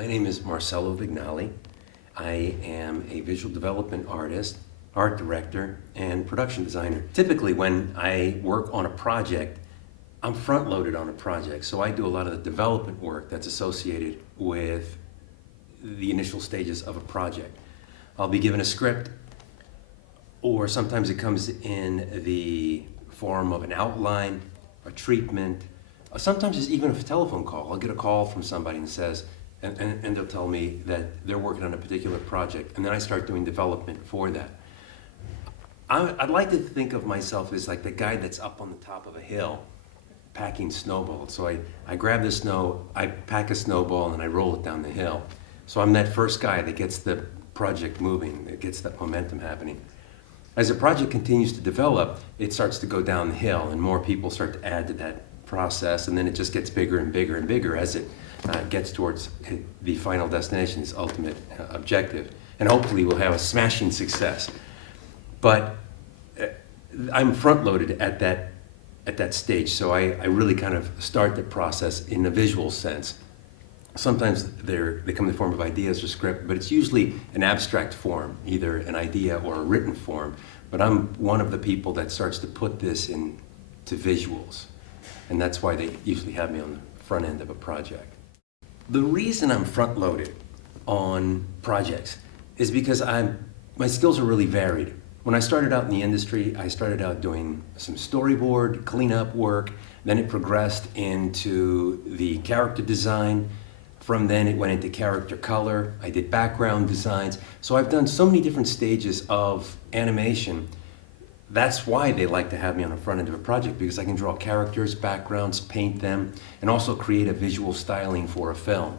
My name is Marcelo Vignali. I am a visual development artist, art director, and production designer. Typically when I work on a project, I'm front-loaded on a project, so I do a lot of the development work that's associated with the initial stages of a project. I'll be given a script, or sometimes it comes in the form of an outline, a treatment. Sometimes it's even a telephone call. I'll get a call from somebody and says, and they'll tell me that they're working on a particular project, and then I start doing development for that. I'd like to think of myself as like the guy that's up on the top of a hill packing snowballs. So I grab the snow, I pack a snowball, and I roll it down the hill. So I'm that first guy that gets the project moving, that gets that momentum happening. As the project continues to develop, it starts to go down the hill, and more people start to add to that process, and then it just gets bigger and bigger and bigger as it gets towards the final destination, its ultimate objective. And hopefully we'll have a smashing success. But I'm front-loaded at that stage, so I really kind of start the process in a visual sense. Sometimes they come in the form of ideas or script, but it's usually an abstract form, either an idea or a written form. But I'm one of the people that starts to put this into visuals, and that's why they usually have me on the front end of a project. The reason I'm front-loaded on projects is because my skills are really varied. When I started out in the industry, I started out doing some storyboard, cleanup work, then it progressed into the character design. From then it went into character color. I did background designs. So I've done so many different stages of animation. That's why they like to have me on the front end of a project, because I can draw characters, backgrounds, paint them, and also create a visual styling for a film.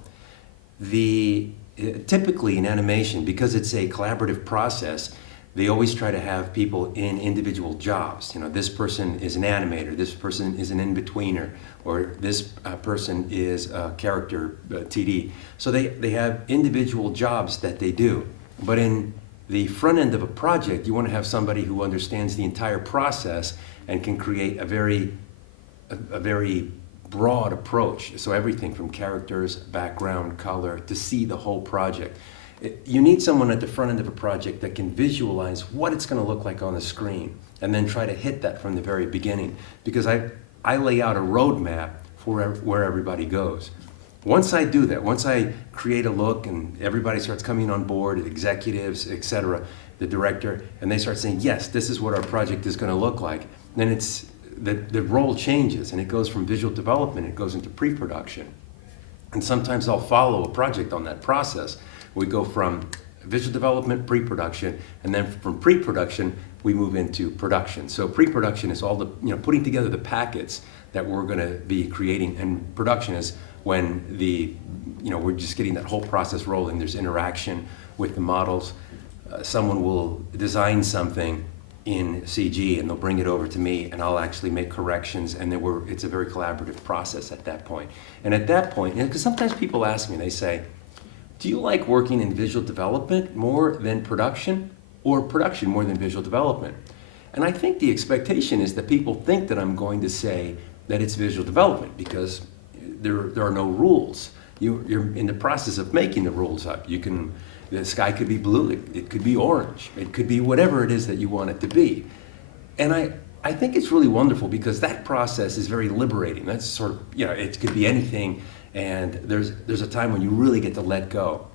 Typically in animation, because it's a collaborative process, they always try to have people in individual jobs. You know, this person is an animator, this person is an in-betweener, or this person is a character TD. So they have individual jobs that they do. But in the front end of a project, you want to have somebody who understands the entire process and can create a very broad approach. So everything from characters, background, color, to see the whole project. You need someone at the front end of a project that can visualize what it's going to look like on the screen and then try to hit that from the very beginning, because I lay out a roadmap for where everybody goes. Once I do that, once I create a look and everybody starts coming on board, executives, etc., the director, and they start saying, yes, this is what our project is going to look like, then the role changes and it goes from visual development, it goes into pre-production. And sometimes I'll follow a project on that process. We go from visual development, pre-production, and then from pre-production, we move into production. So pre-production is all the, putting together the packets that we're going to be creating, and production is when we're just getting that whole process rolling. There's interaction with the models. Someone will design something in CG and they'll bring it over to me, and I'll actually make corrections, and then it's a very collaborative process at that point. And at that point, because sometimes people ask me, they say, do you like working in visual development more than production, or production more than visual development? And I think the expectation is that people think that I'm going to say that it's visual development, because there are no rules. You're in the process of making the rules up. The sky could be blue, it could be orange, it could be whatever it is that you want it to be. And I think it's really wonderful, because that process is very liberating. That's sort of, it could be anything, and there's a time when you really get to let go.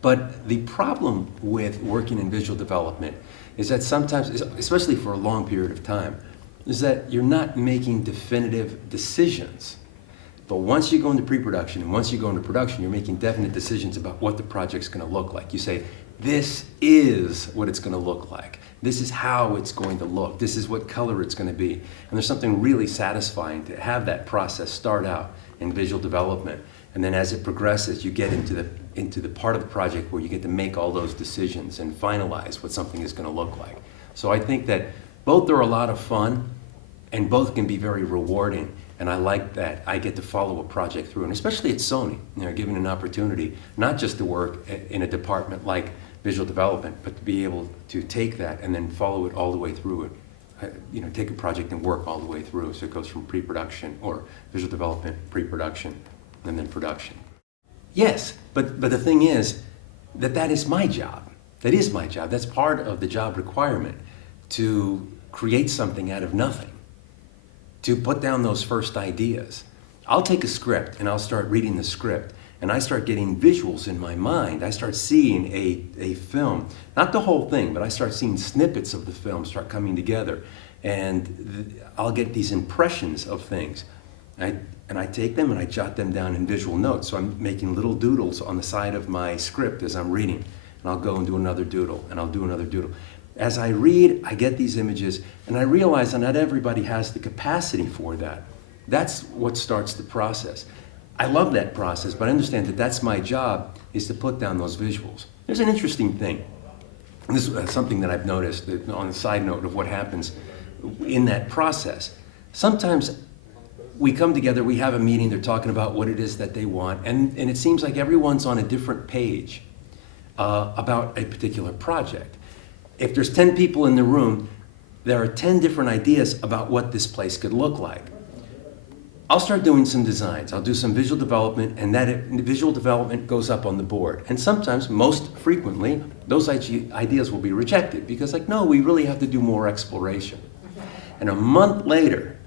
But the problem with working in visual development is that sometimes, especially for a long period of time, is that you're not making definitive decisions. But once you go into pre-production and once you go into production, you're making definite decisions about what the project's going to look like. You say, this is what it's going to look like. This is how it's going to look. This is what color it's going to be. And there's something really satisfying to have that process start out in visual development. And then as it progresses, you get into the part of the project where you get to make all those decisions and finalize what something is going to look like. So I think that both are a lot of fun, and both can be very rewarding. And I like that I get to follow a project through, and especially at Sony, given an opportunity not just to work in a department like visual development, but to be able to take that and then follow it all the way through it. Take a project and work all the way through. So it goes from pre-production, or visual development, pre-production, and then production. Yes, but the thing is that is my job. That is my job. That's part of the job requirement, to create something out of nothing, to put down those first ideas. I'll take a script and I'll start reading the script, and I start getting visuals in my mind. I start seeing a film, not the whole thing, but I start seeing snippets of the film start coming together, and I'll get these impressions of things. And I take them and I jot them down in visual notes. So I'm making little doodles on the side of my script as I'm reading. And I'll go and do another doodle, and I'll do another doodle. As I read, I get these images, and I realize that not everybody has the capacity for that. That's what starts the process. I love that process, but I understand that that's my job, is to put down those visuals. There's an interesting thing. And this is something that I've noticed on the side note of what happens in that process. Sometimes we come together, we have a meeting, they're talking about what it is that they want, and it seems like everyone's on a different page about a particular project. If there's 10 people in the room, there are 10 different ideas about what this place could look like. I'll start doing some designs. I'll do some visual development, and that visual development goes up on the board. And sometimes, most frequently, those ideas will be rejected because, like, no, we really have to do more exploration. And a month later,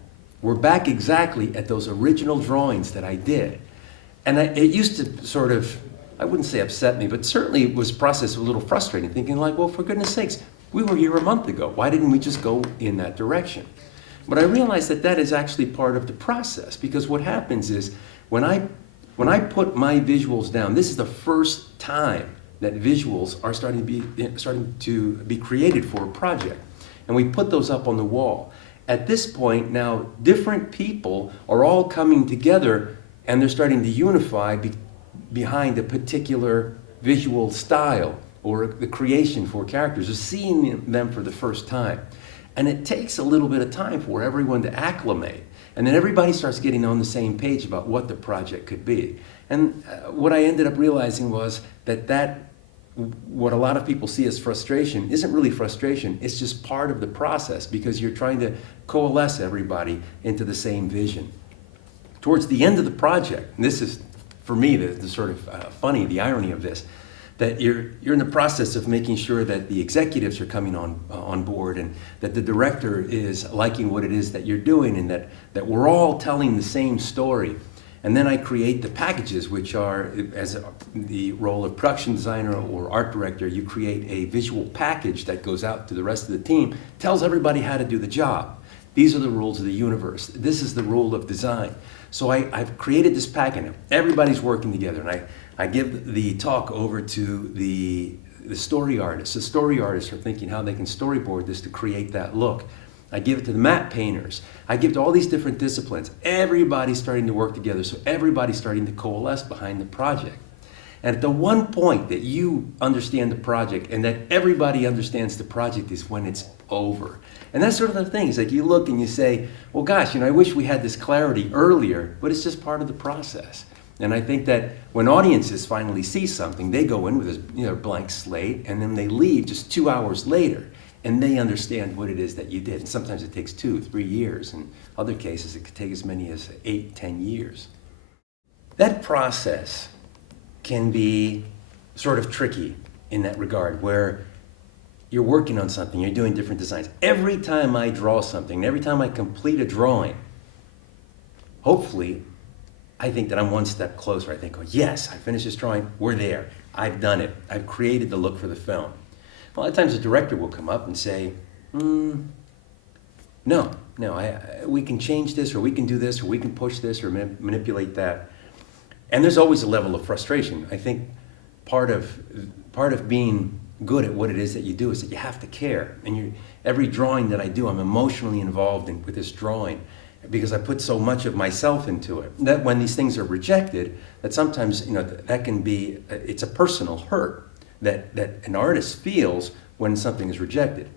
we're back exactly at those original drawings that I did. And it used to sort of, I wouldn't say upset me, but certainly it was a process a little frustrating, thinking like, well, for goodness sakes, we were here a month ago. Why didn't we just go in that direction? But I realized that that is actually part of the process, because what happens is when I put my visuals down, this is the first time that visuals are starting to be created for a project. And we put those up on the wall. At this point now, different people are all coming together, and they're starting to unify behind a particular visual style or the creation for characters, or seeing them for the first time. And it takes a little bit of time for everyone to acclimate. And then everybody starts getting on the same page about what the project could be. And what I ended up realizing was that what a lot of people see as frustration isn't really frustration, it's just part of the process, because you're trying to coalesce everybody into the same vision. Towards the end of the project, and this is, for me, the sort of funny, the irony of this, that you're in the process of making sure that the executives are coming on board, and that the director is liking what it is that you're doing, and that we're all telling the same story. And then I create the packages, which are, as the role of production designer or art director, you create a visual package that goes out to the rest of the team, tells everybody how to do the job. These are the rules of the universe. This is the rule of design. So I've created this package. Everybody's working together, and I give the talk over to the story artists. The story artists are thinking how they can storyboard this to create that look. I give it to the matte painters. I give it to all these different disciplines. Everybody's starting to work together, so everybody's starting to coalesce behind the project. And at the one point that you understand the project and that everybody understands the project is when it's over. And that's sort of the thing. It's like you look and you say, well, gosh, I wish we had this clarity earlier, but it's just part of the process. And I think that when audiences finally see something, they go in with a blank slate, and then they leave just 2 hours later, and they understand what it is that you did. And sometimes it takes 2, 3 years. In other cases, it could take as many as 8, 10 years. That process can be sort of tricky in that regard, where you're working on something, you're doing different designs. Every time I draw something, every time I complete a drawing, hopefully, I think that I'm one step closer. I think, oh yes, I finished this drawing, we're there. I've done it. I've created the look for the film. A lot of times the director will come up and say, no, we can change this, or we can do this, or we can push this, or manipulate that. And there's always a level of frustration. I think part of being good at what it is that you do is that you have to care. And every drawing that I do, I'm emotionally involved with this drawing, because I put so much of myself into it. That when these things are rejected, that sometimes that can be, it's a personal hurt that an artist feels when something is rejected.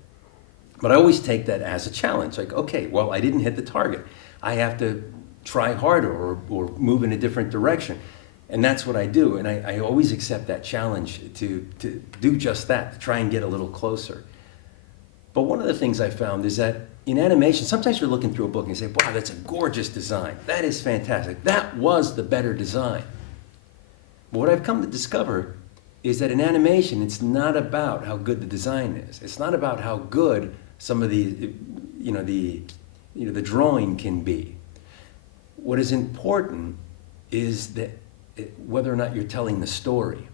But I always take that as a challenge. Like, okay, well, I didn't hit the target. I have to try harder or move in a different direction. And that's what I do. And I always accept that challenge to do just that, to try and get a little closer. But one of the things I found is that in animation, sometimes you're looking through a book and you say, wow, that's a gorgeous design. That is fantastic. That was the better design. But what I've come to discover is that in animation, it's not about how good the design is. It's not about how good some of the drawing can be. What is important is that whether or not you're telling the story.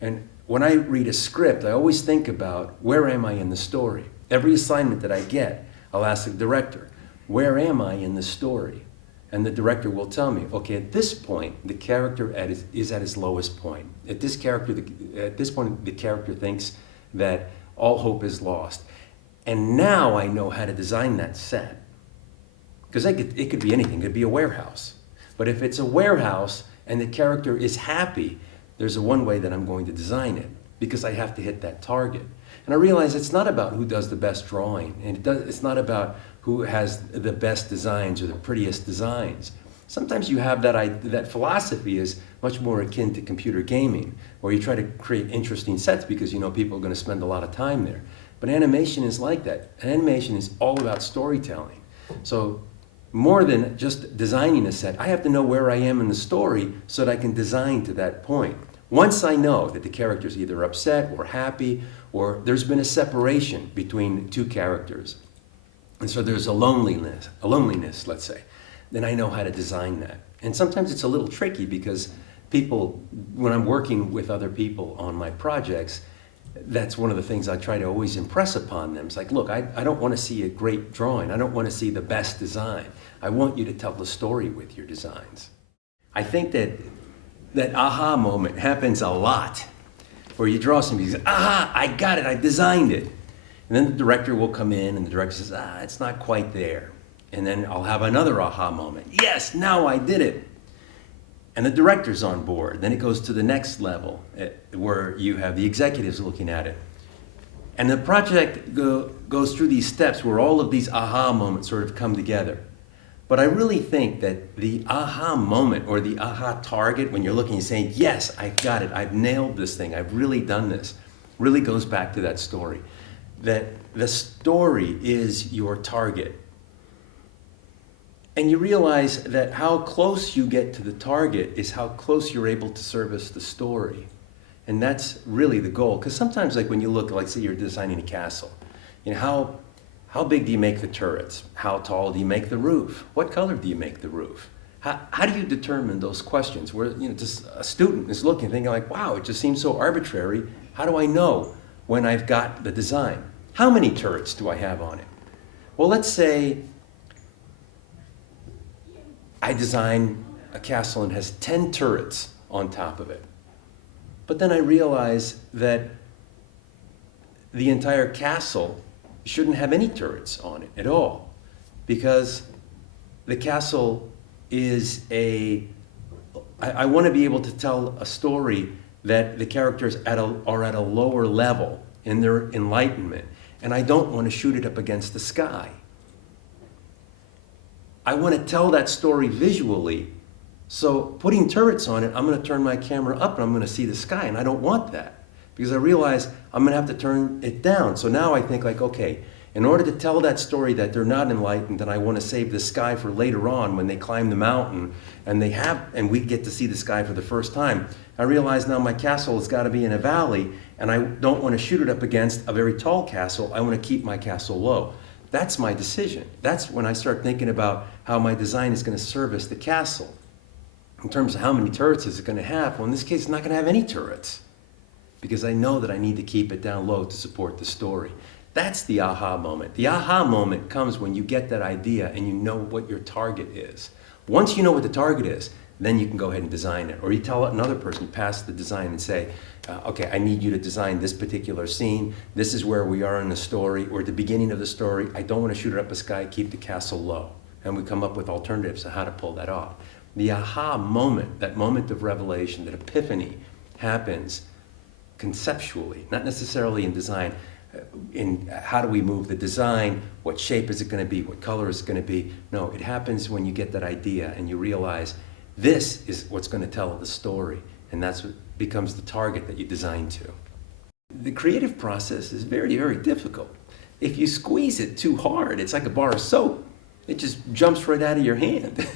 And when I read a script, I always think about, where am I in the story? Every assignment that I get, I'll ask the director, where am I in the story? And the director will tell me, okay, at this point, the character is at his lowest point. At this point, the character thinks that all hope is lost. And now I know how to design that set. Because it could be anything, it could be a warehouse. But if it's a warehouse and the character is happy, there's one way that I'm going to design it, because I have to hit that target. And I realize it's not about who does the best drawing, and it's not about who has the best designs or the prettiest designs. Sometimes you have that philosophy is much more akin to computer gaming, where you try to create interesting sets because you know people are going to spend a lot of time there. But animation is like that. Animation is all about storytelling. So more than just designing a set, I have to know where I am in the story so that I can design to that point. Once I know that the character's either upset or happy, or there's been a separation between two characters, and so there's a loneliness, let's say, then I know how to design that. And sometimes it's a little tricky because people, when I'm working with other people on my projects, that's one of the things I try to always impress upon them. It's like, look, I don't want to see a great drawing. I don't want to see the best design. I want you to tell the story with your designs. I think that aha moment happens a lot, where you draw something, you say, aha, I got it, I designed it. And then the director will come in and the director says, it's not quite there. And then I'll have another aha moment. Yes, now I did it. And the director's on board. Then it goes to the next level where you have the executives looking at it. And the project goes through these steps where all of these aha moments sort of come together. But I really think that the aha moment or the aha target, when you're looking and saying, yes, I've got it, I've nailed this thing, I've really done this, really goes back to that story. That the story is your target. And you realize that how close you get to the target is how close you're able to service the story. And that's really the goal. Because sometimes, like when you look, like say you're designing a castle, you know, how big do you make the turrets? How tall do you make the roof? What color do you make the roof? How do you determine those questions? Where, you know, just a student is looking, thinking like, wow, it just seems so arbitrary. How do I know when I've got the design? How many turrets do I have on it? Well, let's say I design a castle and has 10 turrets on top of it. But then I realize that the entire castle shouldn't have any turrets on it at all, because the castle is I want to be able to tell a story that the characters are at a lower level in their enlightenment, and I don't want to shoot it up against the sky. I want to tell that story visually, so putting turrets on it, I'm going to turn my camera up and I'm going to see the sky, and I don't want that, because I realize I'm going to have to turn it down. So now I think like, okay, in order to tell that story that they're not enlightened, and I want to save the sky for later on when they climb the mountain and we get to see the sky for the first time, I realize now my castle has got to be in a valley, and I don't want to shoot it up against a very tall castle. I want to keep my castle low. That's my decision. That's when I start thinking about how my design is going to service the castle. In terms of how many turrets is it going to have? Well, in this case, it's not going to have any turrets, because I know that I need to keep it down low to support the story. That's the aha moment. The aha moment comes when you get that idea and you know what your target is. Once you know what the target is, then you can go ahead and design it. Or you tell another person, pass the design and say, okay, I need you to design this particular scene. This is where we are in the story, or at the beginning of the story. I don't want to shoot it up the sky, keep the castle low. And we come up with alternatives on how to pull that off. The aha moment, that moment of revelation, that epiphany, happens conceptually, not necessarily in design. In how do we move the design, what shape is it going to be, what color is it going to be. No, it happens when you get that idea and you realize this is what's going to tell the story, and that's what becomes the target that you design to. The creative process is very, very difficult. If you squeeze it too hard, it's like a bar of soap. It just jumps right out of your hand.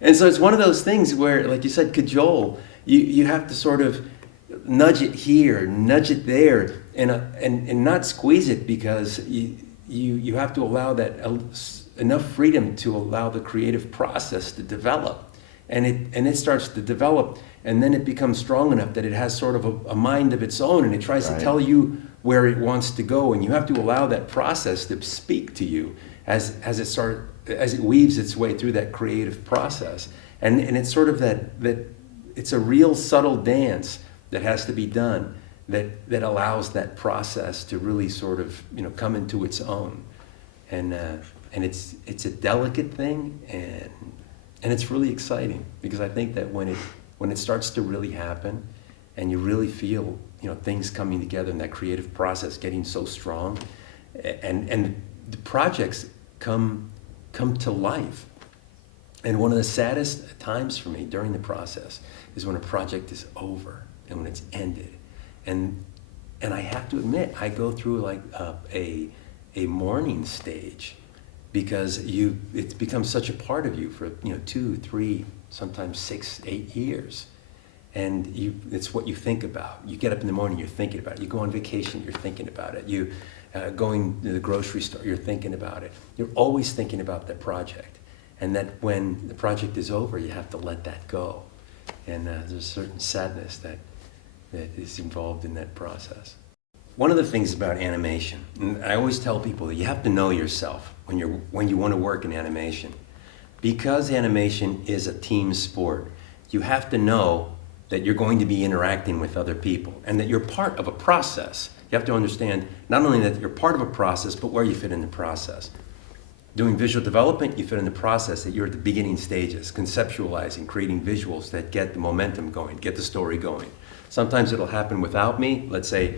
And so it's one of those things where, like you said, cajole, you have to sort of nudge it here, nudge it there, and not squeeze it, because you have to allow that enough freedom to allow the creative process to develop. And it starts to develop, and then it becomes strong enough that it has sort of a mind of its own, and it tries to tell you where it wants to go, and you have to allow that process to speak to you as it weaves its way through that creative process. And it's sort of that it's a real subtle dance that has to be done that allows that process to really sort of come into its own. And it's a delicate thing, and it's really exciting, because I think that when it starts to really happen, and you really feel things coming together in that creative process getting so strong, and the projects come to life. And one of the saddest times for me during the process is when a project is over and when it's ended. And I have to admit, I go through like a mourning stage, because it's become such a part of you for 2, 3, sometimes 6, 8 years. And it's what you think about. You get up in the morning, you're thinking about it. You go on vacation, you're thinking about it. You going to the grocery store, you're thinking about it. You're always thinking about that project. And that when the project is over, you have to let that go. And there's a certain sadness that is involved in that process. One of the things about animation, and I always tell people that you have to know yourself when you want to work in animation. Because animation is a team sport, you have to know that you're going to be interacting with other people, and that you're part of a process. You have to understand not only that you're part of a process, but where you fit in the process. Doing visual development, you fit in the process that you're at the beginning stages, conceptualizing, creating visuals that get the momentum going, get the story going. Sometimes it'll happen without me. Let's say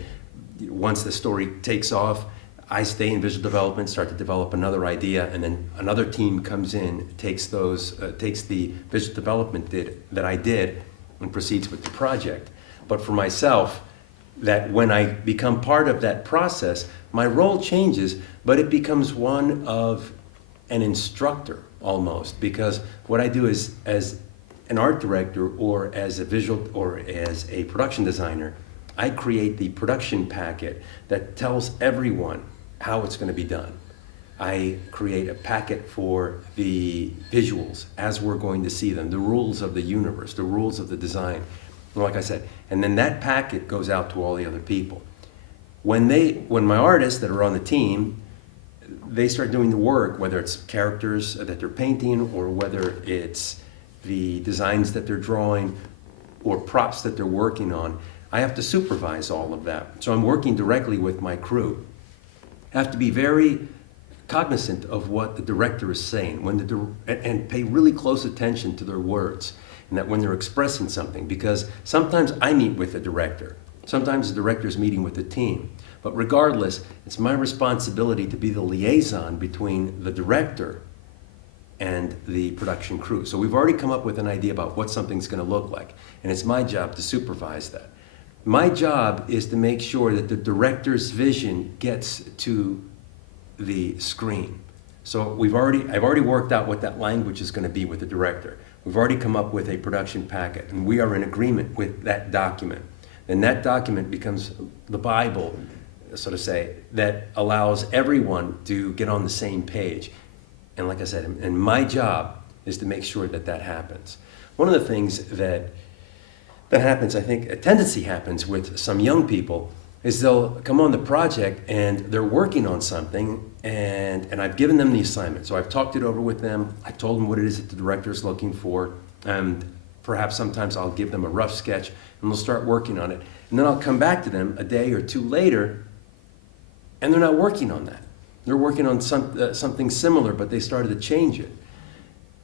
once the story takes off, I stay in visual development, start to develop another idea, and then another team comes in, takes the visual development that I did, and proceeds with the project. But for myself, that when I become part of that process, my role changes, but it becomes one of an instructor almost, because what I do is, as an art director or as a visual or as a production designer, I create the production packet that tells everyone how it's going to be done. I create a packet for the visuals as we're going to see them, the rules of the universe, the rules of the design, like I said, and then that packet goes out to all the other people. When my artists that are on the team, they start doing the work, whether it's characters that they're painting, or whether it's the designs that they're drawing, or props that they're working on, I have to supervise all of that. So I'm working directly with my crew. I have to be very cognizant of what the director is saying, and pay really close attention to their words, and that when they're expressing something, because sometimes I meet with the director, sometimes the director is meeting with the team. But regardless, it's my responsibility to be the liaison between the director and the production crew. So we've already come up with an idea about what something's going to look like, and it's my job to supervise that. My job is to make sure that the director's vision gets to the screen. So I've already worked out what that language is going to be with the director. We've already come up with a production packet, and we are in agreement with that document. And that document becomes the Bible, so to say, that allows everyone to get on the same page. And like I said, and my job is to make sure that that happens. One of the things that happens, I think a tendency happens with some young people, is they'll come on the project and they're working on something, and I've given them the assignment. So I've talked it over with them. I told them what it is that the director is looking for, and perhaps sometimes I'll give them a rough sketch and they'll start working on it. And then I'll come back to them a day or two later, and they're not working on that. They're working on something similar, but they started to change it.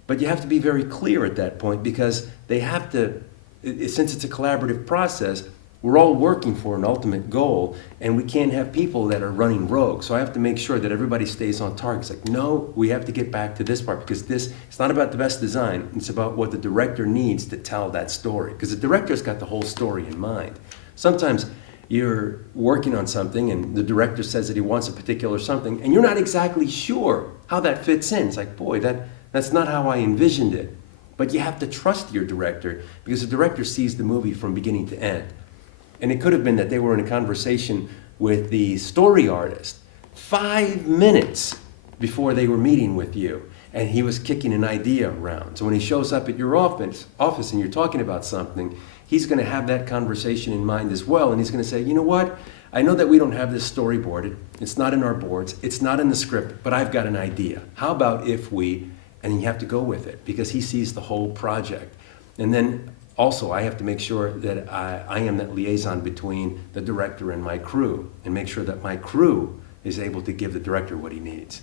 But you have to be very clear at that point, because they have to, since it's a collaborative process, we're all working for an ultimate goal, and we can't have people that are running rogue. So I have to make sure that everybody stays on target. It's like, no, we have to get back to this part, because it's not about the best design. It's about what the director needs to tell that story, because the director's got the whole story in mind. Sometimes you're working on something and the director says that he wants a particular something, and you're not exactly sure how that fits in. It's like, boy, that's not how I envisioned it. But you have to trust your director, because the director sees the movie from beginning to end. And it could have been that they were in a conversation with the story artist 5 minutes before they were meeting with you, and he was kicking an idea around. So when he shows up at your office and you're talking about something, he's going to have that conversation in mind as well, and he's going to say, you know what? I know that we don't have this storyboarded. It's not in our boards. It's not in the script, but I've got an idea. How about if we, and you have to go with it, because he sees the whole project. And then also, I have to make sure that I am that liaison between the director and my crew, and make sure that my crew is able to give the director what he needs.